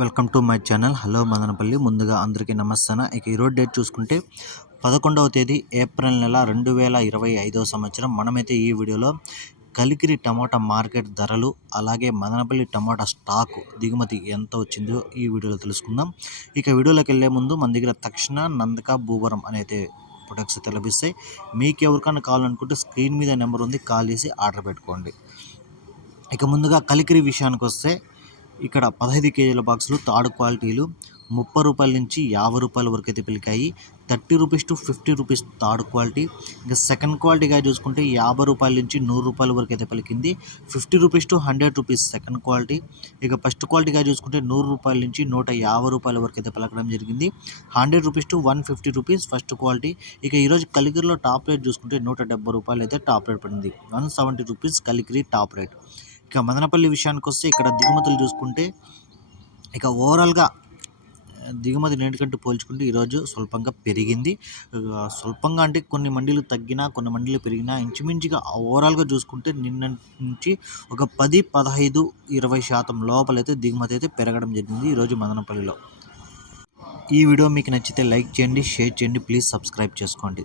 Welcome to my channel. Hello Madanapalle. ముందుగా అందరికీ నమస్తాన. ఇక ఈరోజు డేట్ చూసుకుంటే పదకొండవ తేదీ ఏప్రిల్ నెల రెండు వేల ఇరవై ఐదవ సంవత్సరం. మనమైతే ఈ వీడియోలో కలికిరి టమాటా మార్కెట్ ధరలు అలాగే మదనపల్లి టమాటా స్టాక్ దిగుమతి ఎంత వచ్చిందో ఈ వీడియోలో తెలుసుకుందాం. ఇక వీడియోలోకి వెళ్ళే ముందు మన దగ్గర తక్షణ నందక భూవరం అనేది ప్రొడక్ట్స్ అయితే లభిస్తాయి. మీకు ఎవరికైనా కావాలనుకుంటే స్క్రీన్ మీద నెంబర్ ఉంది కాల్ చేసి ఆర్డర్ పెట్టుకోండి. ఇక ముందుగా కలికిరి విషయానికి వస్తే ఇక్కడ పదహైదు కేజీల బాక్సులు థర్డ్ క్వాలిటీలు ముప్పై రూపాయల నుంచి యాభై రూపాయల వరకు అయితే పిలికాయి. Thirty rupees to fifty rupees third quality. ఇంకా సెకండ్ క్వాలిటీగా చూసుకుంటే యాభై రూపాయల నుంచి నూరు రూపాయల వరకు అయితే పలికింది. Fifty rupees to hundred rupees second quality. ఇక ఫస్ట్ క్వాలిటీగా చూసుకుంటే నూరు రూపాయల నుంచి నూట యాభై రూపాయల వరకు అయితే పలకడం జరిగింది. Hundred rupees to one fifty rupees first quality. ఇక ఈరోజు కలికిరిలో టాప్ రేట్ చూసుకుంటే నూట డెబ్బై రూపాయలు అయితే టాప్ రేట్ పడింది. One seventy rupees Kalikiri top rate. ఇక మదనపల్లి విషయానికి వస్తే ఇక్కడ దిగుమతులు చూసుకుంటే ఇక ఓవరాల్గా దిగుమతి నేటికంటే పోల్చుకుంటే ఈరోజు స్వల్పంగా పెరిగింది. స్వల్పంగా అంటే కొన్ని మండీలు తగ్గినా కొన్ని మండీలు పెరిగినా ఇంచుమించుగా ఓవరాల్గా చూసుకుంటే నిన్న నుంచి ఒక పది పదహైదు ఇరవై శాతం లోపలైతే దిగుమతి అయితే పెరగడం జరిగింది ఈరోజు మదనపల్లిలో. ఈ వీడియో మీకు నచ్చితే లైక్ చేయండి షేర్ చేయండి ప్లీజ్ సబ్స్క్రైబ్ చేసుకోండి.